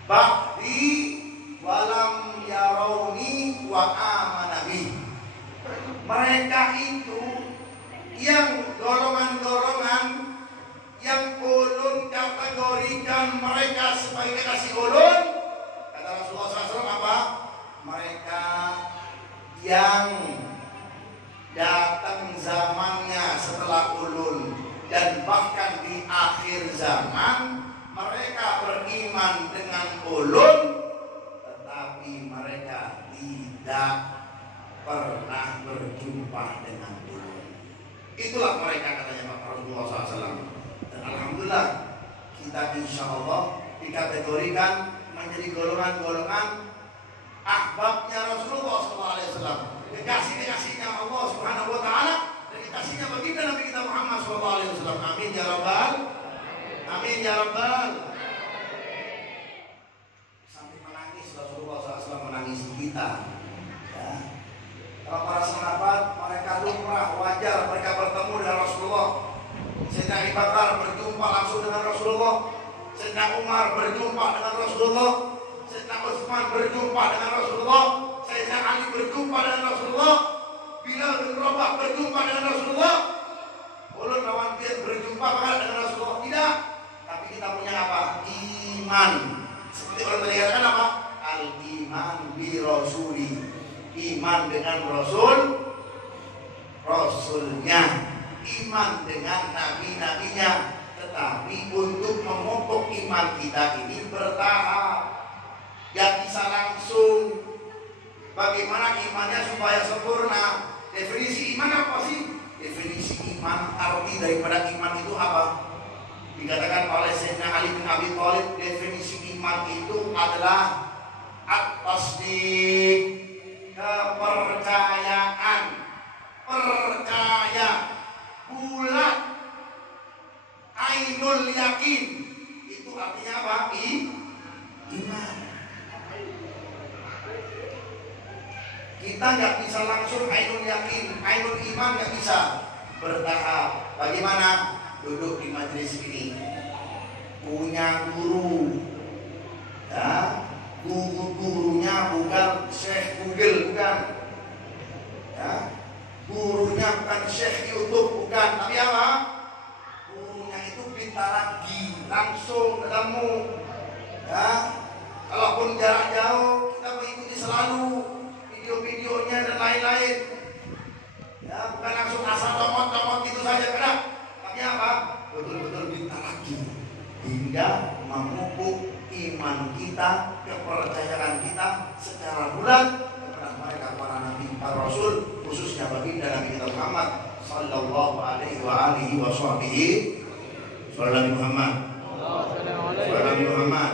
ba'di walam yarawni wa amanabi. Mereka itu yang golongan-golongan yang ulun kategorikan mereka sebagai kekasih ulun. Kata Rasulullah SAW apa? Mereka yang datang zamannya setelah ulun dan bahkan di akhir zaman mereka beriman dengan ulun, tetapi mereka tidak pernah berjumpa dengan ulun. Itulah mereka, katanya Pak Rasulullah SAW. Dan alhamdulillah kita insya Allah dikategorikan menjadi golongan-golongan ahbabnya Rasulullah SAW. Kekasih-kekasihnya Allah Subhanahu wa taala dan kekasihnya baginda Nabi kita Muhammad SAW. Amin ya rabbal. Amin ya rabbal. Sampai menangis Rasulullah SAW menangis kita. Ya. Kalau para sahabat mereka lumrah wajar mereka bertemu dengan Rasulullah. Sayyidina Abu Bakar berjumpa langsung dengan Rasulullah. Sayyidina Umar berjumpa dengan Rasulullah. Sayyidina Utsman berjumpa dengan Rasulullah. Sayyidina Ali berjumpa dengan Rasulullah. Bilal bin Rabah berjumpa dengan Rasulullah. Ulun lawan dia berjumpa dengan Rasulullah? Tidak. Tapi kita punya apa? Iman. Seperti orang tadi katakan apa? Al-iman bi rasuli. Iman dengan Rasul, Rasulnya. Iman dengan nabi-nabinya. Tetapi untuk memupuk iman kita ini bertahap. Gak bisa langsung. Bagaimana imannya supaya sempurna? Definisi iman apa sih? Definisi iman, arti daripada iman itu apa? Dikatakan oleh Sayyidina Ali bin Abi Thalib, definisi iman itu adalah at-tasdiq, kepercayaan, percaya nggak bisa langsung ainul yakin, ainul iman nggak bisa, bertahap. Bagaimana? Duduk di majelis ini, punya guru, ya, gurunya bukan Syekh Google, bukan, ya, gurunya bukan Syekh YouTube, bukan, tapi apa? Gurunya itu kita lagi langsung ketemu, ya. Kalaupun jarak jauh, kita mengikuti selalu video-videonya dan lain-lain. Ya, bukan langsung asal comot-comot gitu saja, karena tapi apa? Betul-betul minta lagi hingga memupuk iman kita, kepercayaan kita secara bulat kepada mereka para nabi, para rasul, khususnya baginda Nabi kita Muhammad sallallahu alaihi wa alihi wa sahbihi. Sallallahu Muhammad. Sallallahu Muhammad.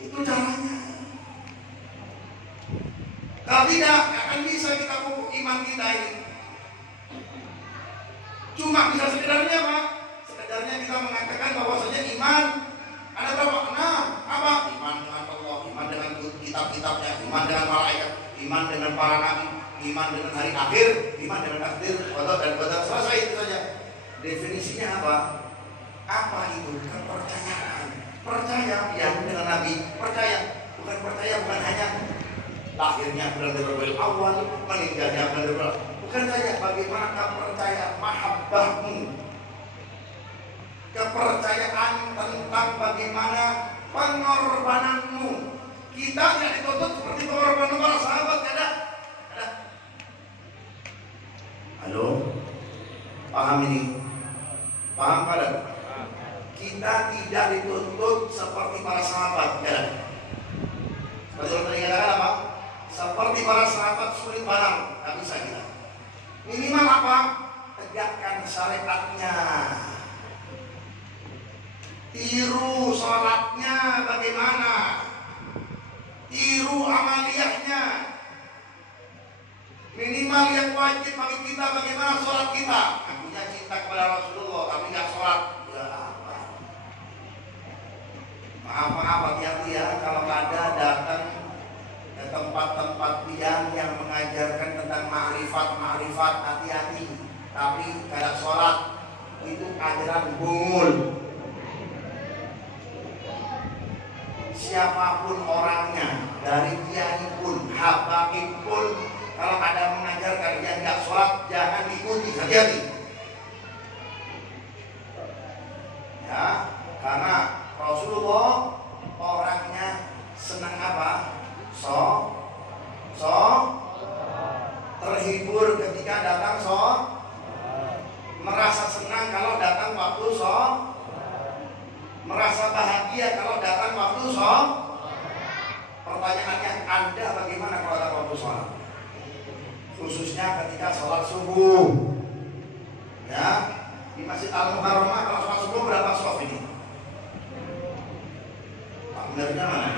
Itu caranya. Kalau tidak, akan bisa kita pupuk iman kita ini. Cuma bisa sekedarnya, Pak. Sekedarnya kita mengatakan bahwasanya iman ada berapa? 6. Apa? Iman dengan Allah, iman dengan kitab-kitabnya, iman dengan malaikat, iman dengan para nabi, iman dengan hari akhir, iman dengan takdir, qada dan qadar. Selesai itu saja. Definisinya apa? Apa itu? Kepercayaan. Percaya yang dengan nabi, percaya. Bukan hanya lahirnya bulan Rabiul Awal, meninggalnya bulan Rabiul Awal. Bukan saja bagaimana kepercayaan, mahabbahmu, kepercayaan tentang bagaimana pengorbananmu. Kita tidak dituntut seperti pengorbanan para sahabat, ada. Halo, paham ini? Paham pada? Kita tidak dituntut seperti para sahabat, ada. Seperti yang tadi katakan apa? Seperti para sahabat sulit barang, nggak bisa kita. Minimal apa? Tegakkan syariatnya, tiru sholatnya bagaimana, tiru amaliyahnya. Minimal yang wajib bagi kita bagaimana sholat kita. Punya cinta kepada Rasulullah tapi nggak sholat, ya apa? Maaf hati-hati ya kalau ada datang ke tempat-tempat yang mengajarkan tentang ma'rifat, hati-hati. Tapi kada sholat, itu ajaran bungul. Siapapun orangnya, dari kiai pun, habaib pun, kalau ada mengajarkan yang nggak sholat, jangan diikuti, hati-hati. Ya, karena Rasulullah orangnya senang apa? Terhibur ketika datang merasa senang kalau datang waktu merasa bahagia kalau datang waktu Pertanyaannya, Anda bagaimana kalau datang waktu sholat? Khususnya ketika sholat subuh. Ya, di Masjid Al-Mukarramah kalau sholat subuh berapa shaf ini? Pak benernya mana?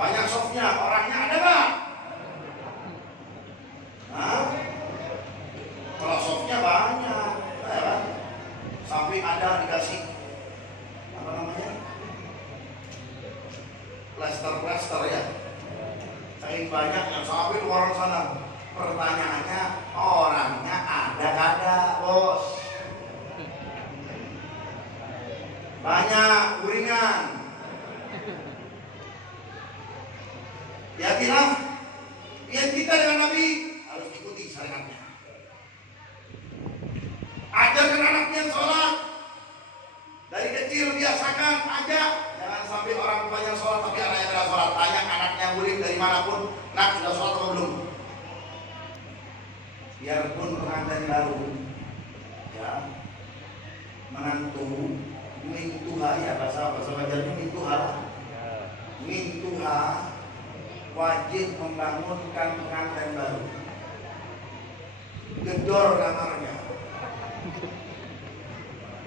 Banyak shafnya, orangnya ada nggak? Nah, kalau shafnya banyak, ya kan? Sampai ada dikasih apa namanya? Plaster ya. Saking banyaknya sampai luar sana. Pertanyaannya, orangnya ada, bos. Banyak uringan. Ya bilang, yang kita dengan Nabi harus ikuti syariatnya. Ajarkan anaknya sholat. Dari kecil biasakan, ajak. Jangan sampai orang tuanya sholat tapi anaknya tidak sholat. Tanya anaknya murid dari manapun, nak sudah sholat atau belum? Biarpun pengantin baru, ya, menantu, mintuha ya bahasa Banjarnya mintuha wajib membangunkan pengantin baru. Gedor kamarnya.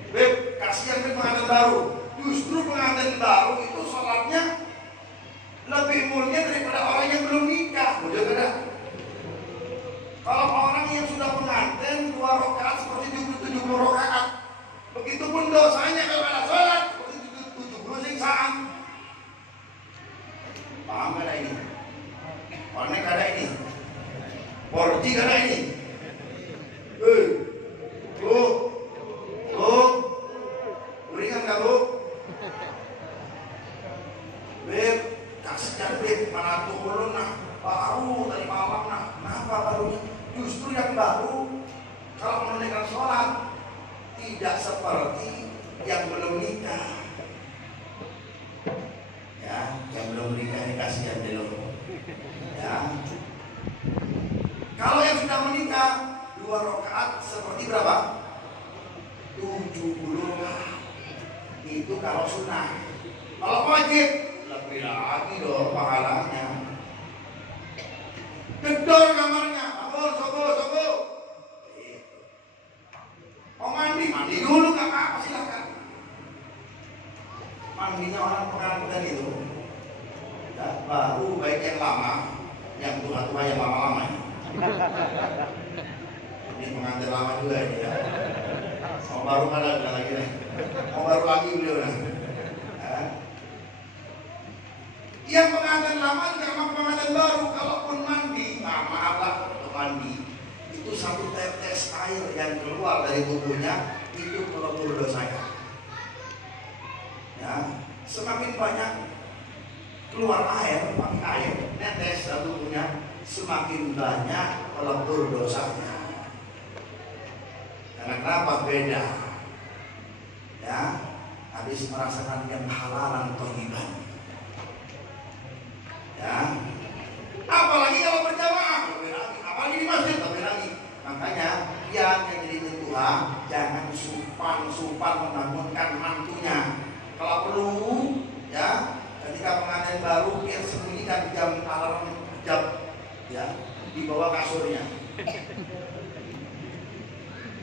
Beb, kasihan kan pengantin baru. Justru pengantin baru itu sholatnya lebih mulia daripada orang yang belum nikah. Betul tidak? Kalau orang yang sudah pengantin 2 rakaat seperti 70 rakaat, begitupun dosanya kalau ada sholat seperti 70 siksaan. Paham gak ada ini? Connect gak ada ini? 4G gak ada ini? Bu, uringan gak bu? Beb, kasihan beb, mana turun nah, baru tadi malam nah, kenapa barunya? Justru yang baru, kalau menunaikan sholat, tidak seperti yang belum nikah. Ya, yang belum menikah ini kasihan dulu. Ya, kalau yang sudah menikah 2 rakaat seperti berapa? 70 rakaat. Itu kalau sunnah. Kalau wajib lebih lagi dong pahalanya. Gedor kamarnya, sobo. Oh mandi dulu gak apa-apa silakan. Mandinya orang pengantin itu ya, baru baik yang lama, yang tua-tua yang lama-lama. Ini pengantin lama juga ini ya. Mau baru ada lagi nih. Mau baru lagi beliau nih. Ya. Yang pengantin lama juga sama pengantin baru, kalaupun mandi, maaf lah untuk mandi, itu 1 tetes air yang keluar dari tubuhnya itu pelebur dosanya. Ya, semakin banyak keluar air, pakai air, netes dari tubuhnya, semakin banyak pelebur dosanya. Karena kenapa beda? Ya, habis merasakan yang halalan thayyiban. Ya, apalagi kalau berjamaah, lebih lagi. Apalagi di masjid, lebih lagi. Makanya yang jadi tua jangan supan membangunkan mantunya. Kalau perlu, ya, ketika pengantin baru biar sembunyikan jam alarm jam, ya, di bawah kasurnya.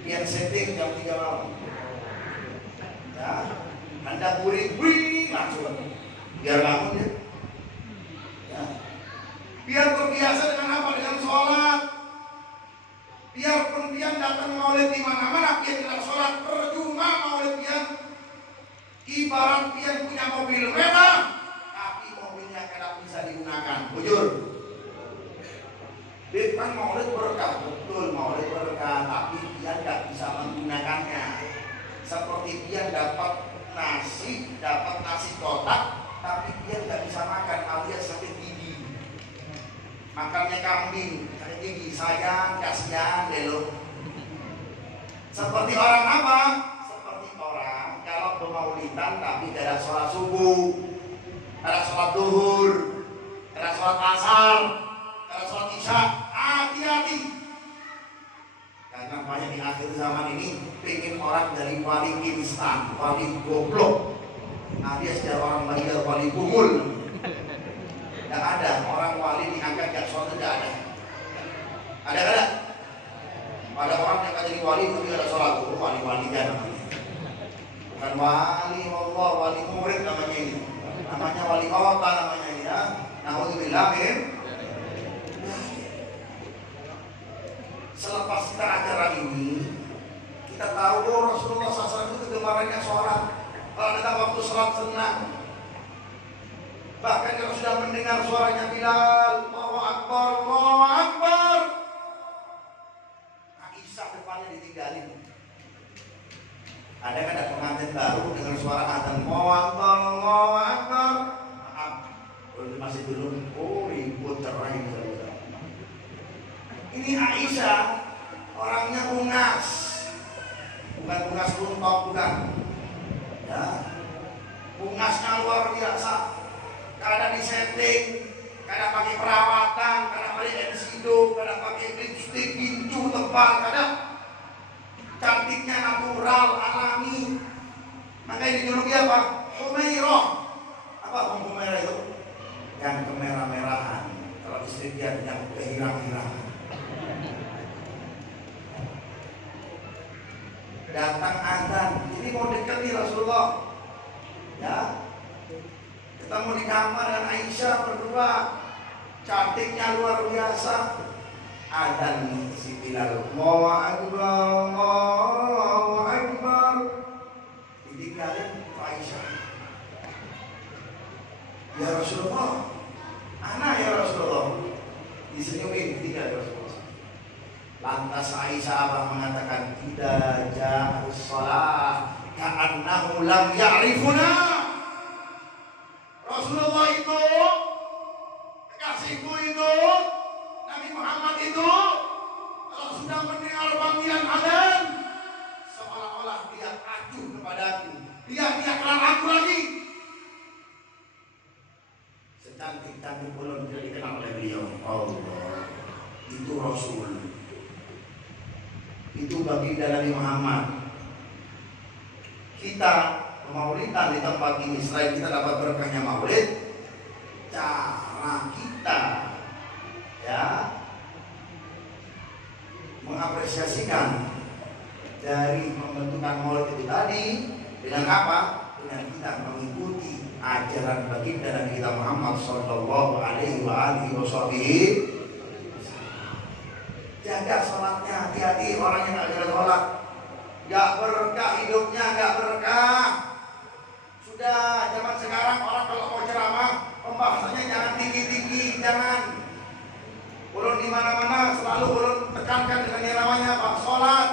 Biar setting jam 3 malam. Ya, Anda buring langsung, biar bangun ya. Ya. Biar terbiasa dengan apa? Dengan sholat. Biarpun dia datang maulid di mana-mana, dia tidak sholat, percuma maulid dia. Ibarat dia punya mobil mewah, tapi mobilnya tidak bisa digunakan. Bujur. Bukan maulid berkah, betul maulid berkah, tapi dia tidak bisa menggunakannya. Seperti dia dapat nasi kotak, tapi dia tidak bisa makan, alias sakit gigi. Makannya kambing, sakit gigi, sayang, kasihan deh lo. Seperti orang apa? Seperti orang kalau bermaulidan tapi tidak ada sholat subuh, tidak ada sholat duhur, tidak ada sholat asar, tidak ada sholat isya. Hati-hati. Karena banyak di akhir zaman ini pengen orang dari wali instan, wali goblok. Nah dia sejak orang banyak wali bungul. Tidak ada orang wali diangkat gak sholat, tidak ada. Ada? Ada orang yang akan jadi wali tapi ada sholat, itu wali-wali jangan. Bukan wali Allah, wali murid namanya ini. Namanya wali kota namanya ini ya. Na'udzubillah min. Selepas kita acara ini, kita tahu Rasulullah SAW itu kegemarannya sholat. Kalau ada waktu sholat senang. Bahkan kalau sudah mendengar suaranya Bilal, Allahu Akbar, Allahu Akbar, Aisyah depannya ditinggalin. Ada kan ada pengantin baru dengan suara adzan Allahu Akbar, Allahu Akbar. Maaf, kalau masih belum, ribut cerai misalnya. Ini Aisyah orangnya ungas, bukan ungas runtok, bukan. Ya, ungasnya luar biasa. Kadang di setting, kadang pakai perawatan, kadang pakai ensido, kadang pakai lipstick, gincu tebal, kadang cantiknya natural, alami. Makanya dijuluki apa? Humairah. Apa Humairah itu? Yang kemerah-merahan. Kalau istri dia yang kehirang-hirangan. Datang adzan, ini mau dekat nih Rasulullah. Ya, ketemu di kamar dengan Aisyah berdua, cantiknya luar biasa. Adzan si Bilal, Allahu Akbar, Allahu Akbar. Ditinggalin Aisyah. Ya Rasulullah, Anak ya Rasulullah. Disenyumin, tidak Rasulullah. Lantas Aisyah mengatakan, tidak ja'us shalah ka'annahu lam ya'rifuna. Rasulullah itu, kekasihku itu, Nabi Muhammad itu, kalau sudah mendengar panggilan azan, seolah-olah dia acuh kepadaku. Dia kenal aku lagi. Secantik-cantik pun tidak dikenal oleh beliau. Allah, itu Rasul. Itu baginda Nabi Muhammad. Kita maulidan di tempat ini, selain kita dapat berkahnya maulid, cara kita ya mengapresiasikan dari pembentukan maulid itu tadi dengan apa? Dengan kita mengikuti ajaran baginda Nabi kita Muhammad sallallahu alaihi wasallam. Jaga sholatnya, hati-hati orang yang nggak jaga sholat, nggak berkah hidupnya, nggak berkah. Sudah zaman sekarang orang kalau mau ceramah pembahasannya jangan tinggi-tinggi, jangan. Ulun di mana-mana selalu ulun tekankan dengan yang namanya sholat.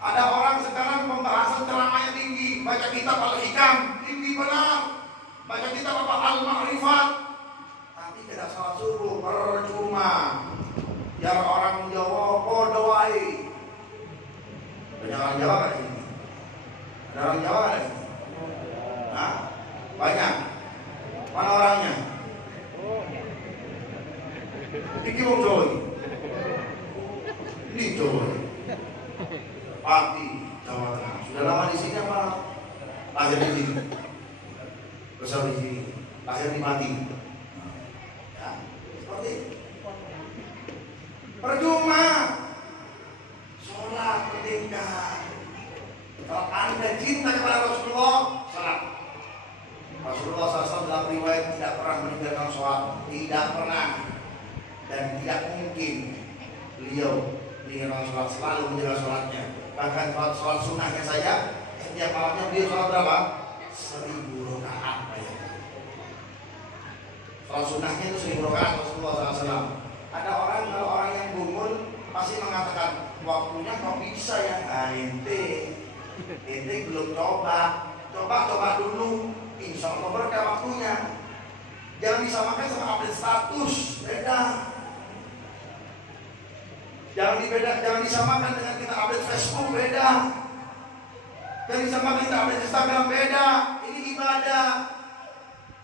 Ada orang sekarang pembahasan ceramahnya tinggi, baca kitab Al-Hikam tinggi benar, baca kitab apa Al-Ma'rifat, tapi tidak sholat subuh, percuma. Biar orang Jawa podo wae. Banyak orang Jawa kan ini? Ada orang Jawa kan ini? Nah, banyak. Mana orangnya? Iki wong Jawa ini. Ini Jawa. Pati Jawa Tengah. Sudah lama di sini apa? Lahir di sini. Besar di sini. Lahir di Pati. Ya, seperti itu. Percuma sholat pentingkan. Kalau Anda cinta kepada Rasulullah, sholat. Rasulullah SAW dalam riwayat tidak pernah meninggalkan sholat, tidak pernah, dan tidak mungkin beliau meninggalkan sholat, selalu menjaga sholatnya. Bahkan sholat sunnahnya saja, setiap malamnya beliau sholat berapa? 1000 rakaat. Sholat sunnahnya itu 1000 rakaat Rasulullah SAW. Ada orang, kalau orang yang bungul pasti mengatakan waktunya kok bisa ya? Ente belum coba dulu, insya Allah berkah waktunya. Jangan disamakan sama update status, beda. Jangan disamakan dengan kita update Facebook, beda. Jangan disamakan kita update Instagram, beda. Ini ibadah,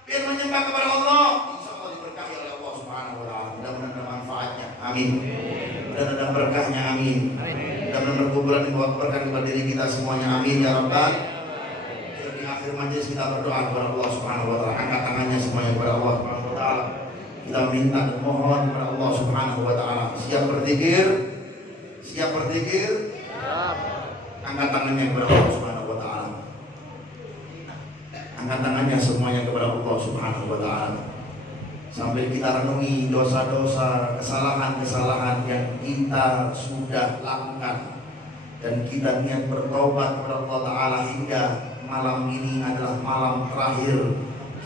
biar menyembah kepada Allah. Insya Allah diberkahi oleh Allah Subhanahu Wa Taala. Mudah-mudahan manfaatnya, amin. Dan ada berkahnya, amin. Dan berkuburan dibawa berkah kepada diri kita semuanya, amin ya Rabbal. Di akhir majelis kita berdoa kepada Allah Subhanahu Wa Taala. Angkat tangannya semuanya kepada Allah Subhanahu Wa Taala. Kita minta dan mohon kepada Allah Subhanahu Wa Taala. Siap berzikir? Siap berzikir? Angkat tangannya kepada Allah Subhanahu Wa Taala. Angkat tangannya semuanya kepada Allah Subhanahu Wa Taala. Sambil kita renungi dosa-dosa, kesalahan-kesalahan yang kita sudah lakukan, dan kita niat bertobat kepada Allah Ta'ala hingga malam ini adalah malam terakhir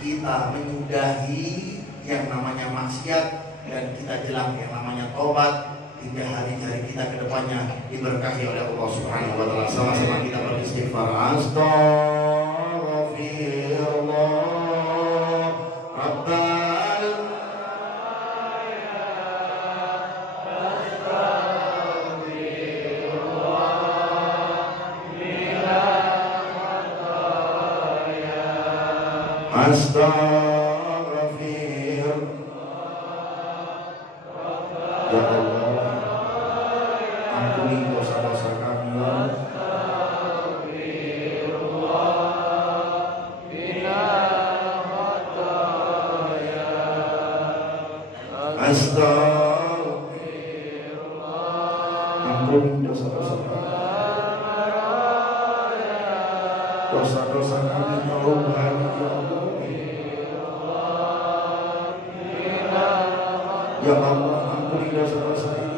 kita menyudahi yang namanya maksiat, dan kita jelang yang namanya tobat hingga hari-hari kita ke depannya diberkahi oleh Allah Subhanahu Wa Ta'ala. Sama-sama kita beristighfar. Astaghfirullah Rabbana. Astaghfir ya Allah, ampuni dosa-dosa kami. Astaghfirullah, ampuni dosa-dosa kami. Dosa-dosa kami Tuhan ya Allah, ampuni dosa-dosa ini.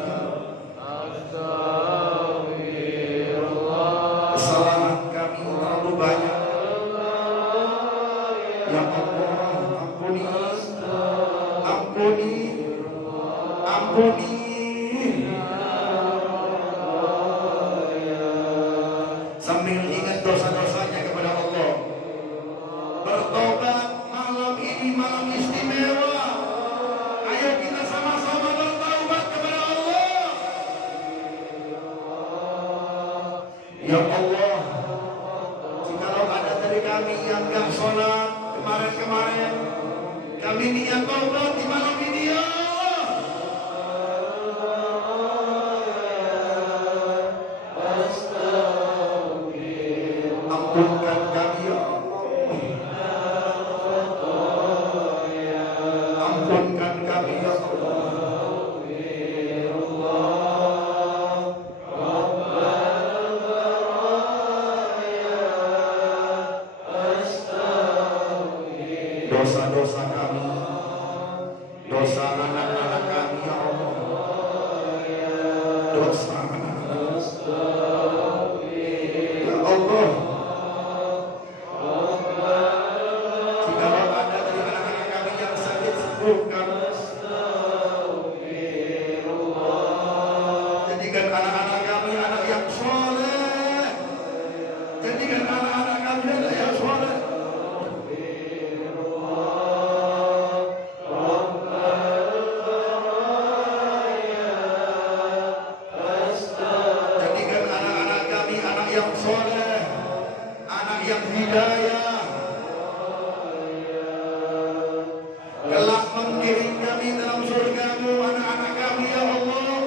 Kesalahan kami terlalu banyak. Ya Allah, ampuni. ampuni, ampuni. Sambil ingat dosa-dosanya kepada Allah. Bertobat malam ini malam istimewa. Ayo kita sama-sama bertaubat kepada Allah. Ya Allah, jikalau ada dari kami yang gak sholat kemarin-kemarin, kami niat taubat di malam ini ya Allah. Ampunkan kami ya Allah. Ampunkan kami ya Allah. Dosa-dosa kami, dosa anak-anak kami ya Allah, dosa anak-anak ya Allah. Jikalau ada dari anak-anak kami yang sakit, sembuhkan. Jadikan anak-anak kami anak yang soleh. Jadikan anak-anak kami anak yang soleh. Jadikan anak-anak kami anak yang soleh, anak yang hidayah. Kelak mengiring kami dalam surga-Mu, anak-anak kami ya Allah.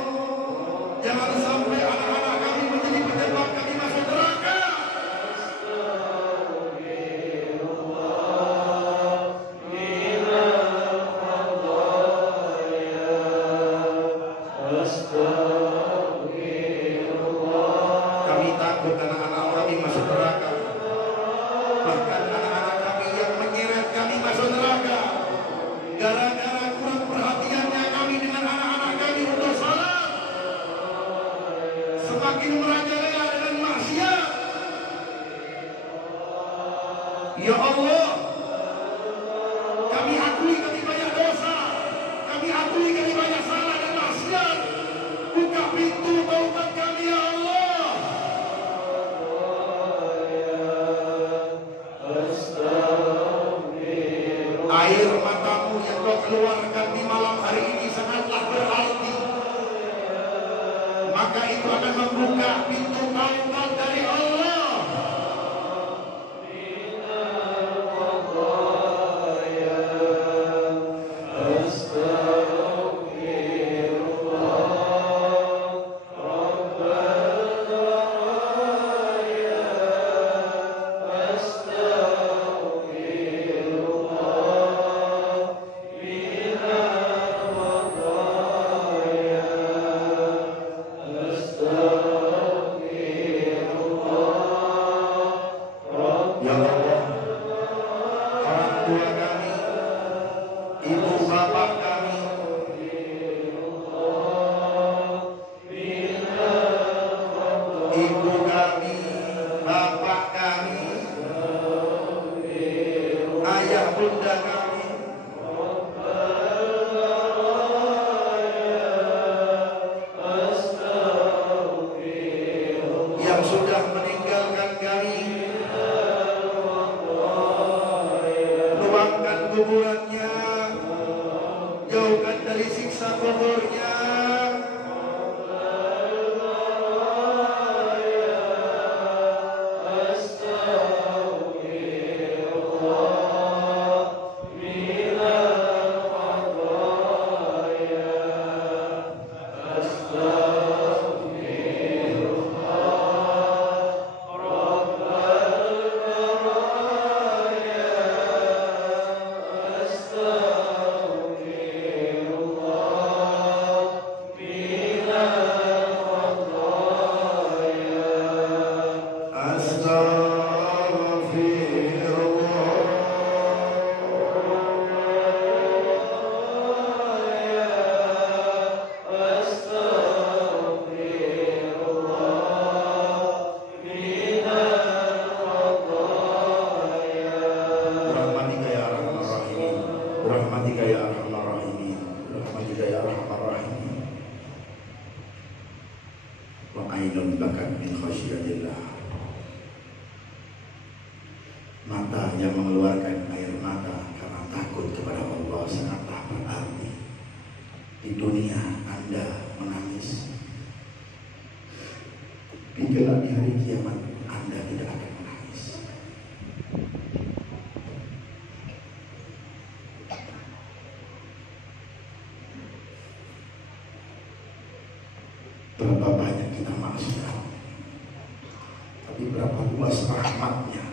Jangan sampai anak-anak kami menjadi penyebab kami masuk neraka. Kami takut anak-anak kami masuk neraka. Bahkan anak-anak kami yang menyeret kami masuk neraka. Gara-gara kurang perhatiannya kami dengan anak-anak kami untuk salat, semakin merajalela dengan maksiat. Ya Allah, kami akui kami banyak dosa, kami akui kami banyak salah dan maksiat. Buka pintu taubat kami ya Allah. Air matamu yang Kau keluarkan di malam hari ini sangatlah berarti. Maka itu akan membuka pintu taubat dari Allah. Ya Allah, orang tua kami, ibu bapak kami, ibu kami, bapak kami, ayah bunda kami, yang sudah meninggalkan kami, luangkan kuburannya, jauhkan dari siksa kuburnya. Rahmatika ya arhamar rahimin. برحمتك يا أرحم الراحمين. وعين بكت من خشية الله, mata yang mengeluarkan air mata karena takut kepada Allah sangatlah berarti. Di dunia Anda menangis, di kelak di hari kiamat Anda tidak akan menangis. Berapa banyak kita maksiat, tapi berapa luas rahmatnya.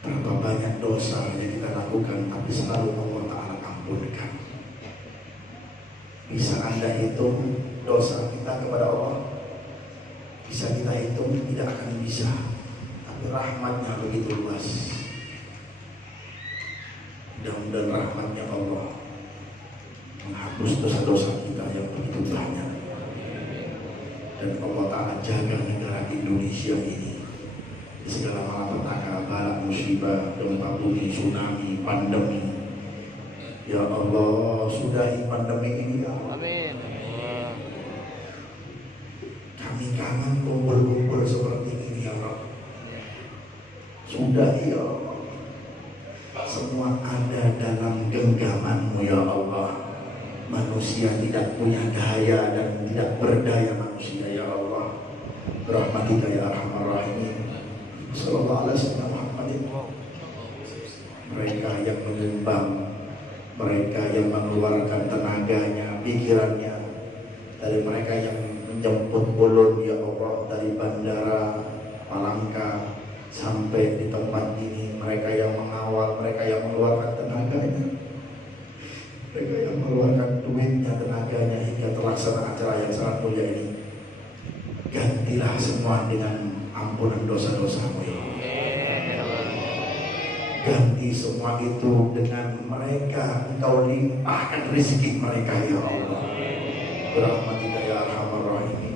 Berapa banyak dosa yang kita lakukan, tapi selalu Allah Ta'ala ampunkan. Bisa Anda hitung dosa kita kepada Allah? Bisa kita hitung? Tidak akan bisa. Tapi rahmatnya begitu luas. Mudah-mudahan rahmatnya Allah menghapus dosa-dosa kita yang begitu banyak. Dan Allah Ta'ala jaga negara Indonesia ini di segala malapetaka, bala, musibah, gempa bumi, tsunami, pandemi. Ya Allah, sudahi pandemi ini ya Allah. Amin. Kami kangen kumpul-kumpul seperti ini ya Allah. Sudahi ya Allah. Semua ada dalam genggaman-Mu ya Allah. Manusia tidak punya daya dan tidak berdaya manusia ya Allah. Rahmatika ya Arhamar Rahimin. Sallallahu alaihi wasallam. Mereka yang menyumbang, mereka yang mengeluarkan tenaganya, pikirannya, dari mereka yang menjemput ulun ya Allah dari bandara Palangka sampai di tempat ini, mereka yang mengawal, mereka yang mengeluarkan tenaganya, mereka yang mengeluarkan duitnya, tenaganya hingga terlaksana acara yang sangat mulia ini. Gantilah semua dengan ampunan dosa-dosamu ya Allah. Ganti semua itu dengan mereka, Engkau limpahkan rezeki mereka ya Allah. Berahmatika ya Arhamar Rahimin.